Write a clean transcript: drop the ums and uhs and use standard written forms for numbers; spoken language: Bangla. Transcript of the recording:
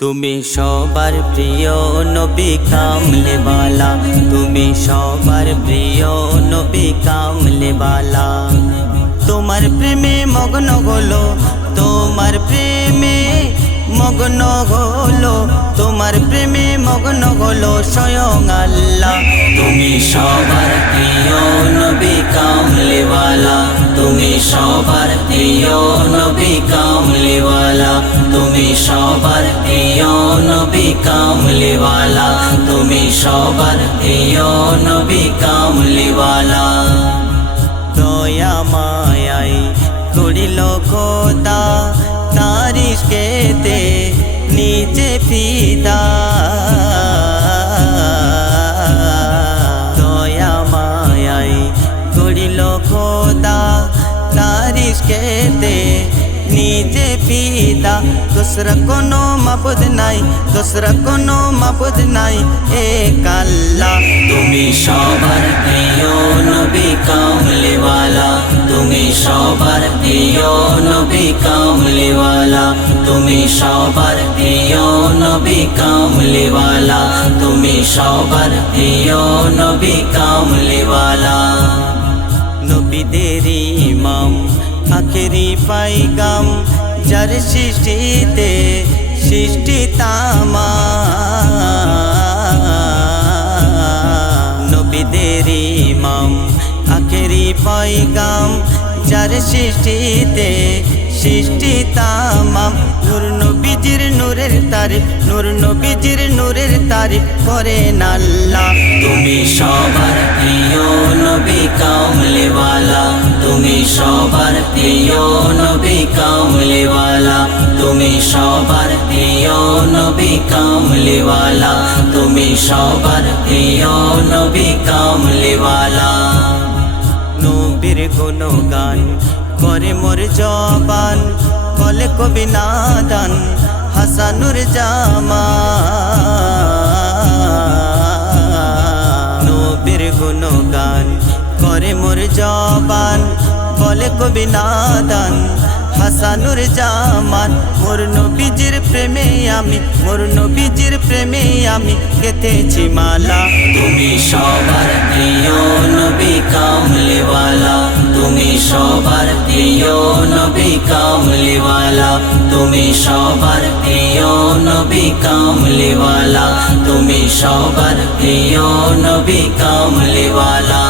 তুমি সবার প্রিয় নবী কামলেওয়ালা, তুমি সবার প্রিয় নবী কামলেওয়ালা। তোমার প্রেমে মগ্ন হলো, তোমার প্রেমে মগ্ন হলো, তোমার প্রেমে মগ্ন হলো স্বয়ং আল্লাহ। তুমি সবার প্রিয় নবী কামলেওয়ালা, তুমি সবার প্রিয় নবী কামলেওয়ালা, তুমি সবার প্রিয় নবী কামলেওয়ালা, তুমি সবার প্রিয় নবী কামলেওয়ালা। দয়া মায়াই করিল খোদা, তার ইশকেতে নিজে ফিদা। দয়া মায়াই করিল খোদা, তার ইশকেতে নিজে ফিদা। दूसरा कोनो माबुद নাই, दूसरा কোনো মাবুদ নাই, এক আল্লাহ। তুমি সবার প্রিয় নবী কামলেওয়ালা, তুমি সবার প্রিয় নবী কামলেওয়ালা, তুমি সবার প্রিয় নবী কামলেওয়ালা, তুমি সবার প্রিয় নবী কামলেওয়ালা। নবীদের ইমাম আখেরি পাইগাম, যার সৃষ্টিতে সৃষ্টি তামাম। নবীদের ইমাম আখেরি পাইগাম, যার সৃষ্টিতে সৃষ্টি তামাম। নূর নবীজির নূরের তারিফ, নূর নবীজির নূরের তারিফ করেন আল্লাহ। তুমি সবার প্রিয় নবী কামলেওয়ালা, তুমি সবার প্রিয় নবী কামলেওয়ালা, তুমি সবার প্রিয় নবী কামলেওয়ালা, তুমি সবার প্রিয় নবী কামলেওয়ালা। নবীর গুণগান করে মোর জবান, বলে কবি নাদান হাসানুর জামান। নবীর গুণগান করে মোর জবান, বলে কবি নাদান হাসানুর জামান। মোর নবীজির প্রেমে আমি, মোর নবীজির প্রেমে আমি গেথেছি মালা। তুমি সবার প্রিয় নবী কামলেওয়ালা, তুমি সবার প্রিয় নবী কামলেওয়ালা, তুমি সবার প্রিয় নবী কামলেওয়ালা, তুমি সবার প্রিয় নবী কামলেওয়ালা।